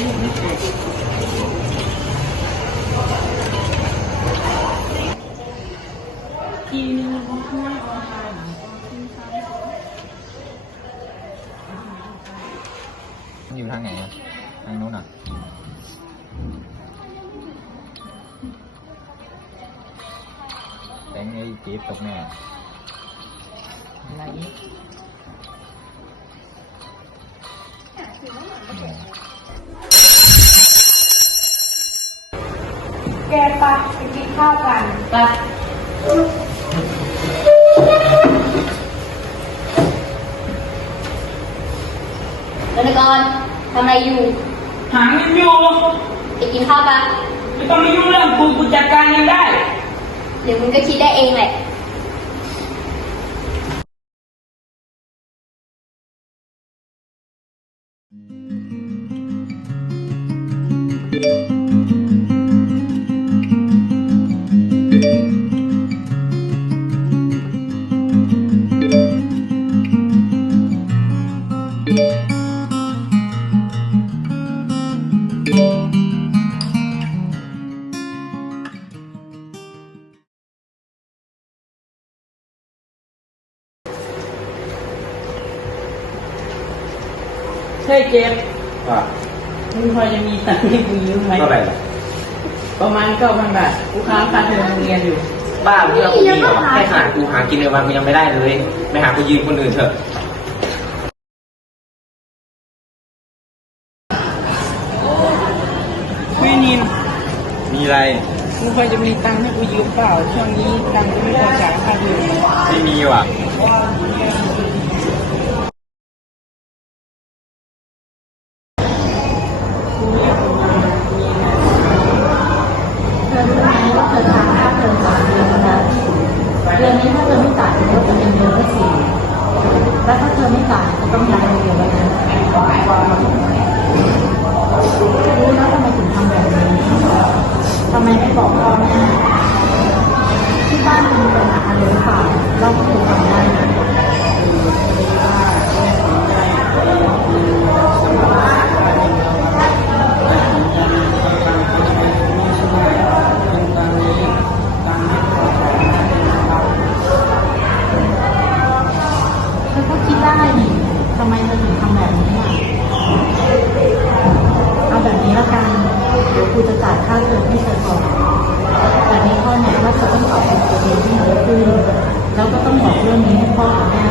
ทีนึงมันก็ช่วยออนไลน์ที่ซ้ำ อยู่ทางไหนอะทางนู้นอะ แบงค์ไอ้จี๊บตกแน่อะไรอืมแกปะไปกินข้าวกันไปรณกรทำอะไรอยู่หาเงินอยู่ไปกินข้าวปะไม่ต้องมายุ่งเรื่องกูกูจัดการเองได้เดี๋ยวมึงก็คิดได้เองแหละใช่ เจ็บว่ามึงพอจะมีตังค์ให้กูยืมไหมเท่าไหร่ล่ะประมาณเก้าพันบาทกูค้างค่าเทอมโรงเรียนอยู่บ้าเรื่องกูมีเหรอแค่ขนาดกูหากินในวันกูยังไม่ได้เลยไม่หากูยืมคนอื่นเถอะแม่นิมมีอะไร มึงพอจะมีตังค์ให้กูยืมเปล่าช่วงนี้ตังค์กูไม่พอจ่ายค่าเทอมไม่มีว่ะ เธอไม่จ่ายก็ต้องย้ายโรงเรียนแล้วนะรู้แล้วทำไมถึงทำแบบนี้ทำไมไม่บอกพ่อแม่ที่บ้านมีปัญหาอะไรหรือเปล่าเราก็ถูก คิดได้นี่ทำไมเธอถึงทำแบบนี้อะเอาแบบนี้แล้วกัน เดี๋ยวครูจะจ่ายค่าเทอมให้เธอก่อนแต่มีข้อนี้ว่าเธอต้องตอบเป็นตัวเองที่เยอะขึ้นแล้วก็ต้องบอกเรื่องนี้ให้พ่อกับแม่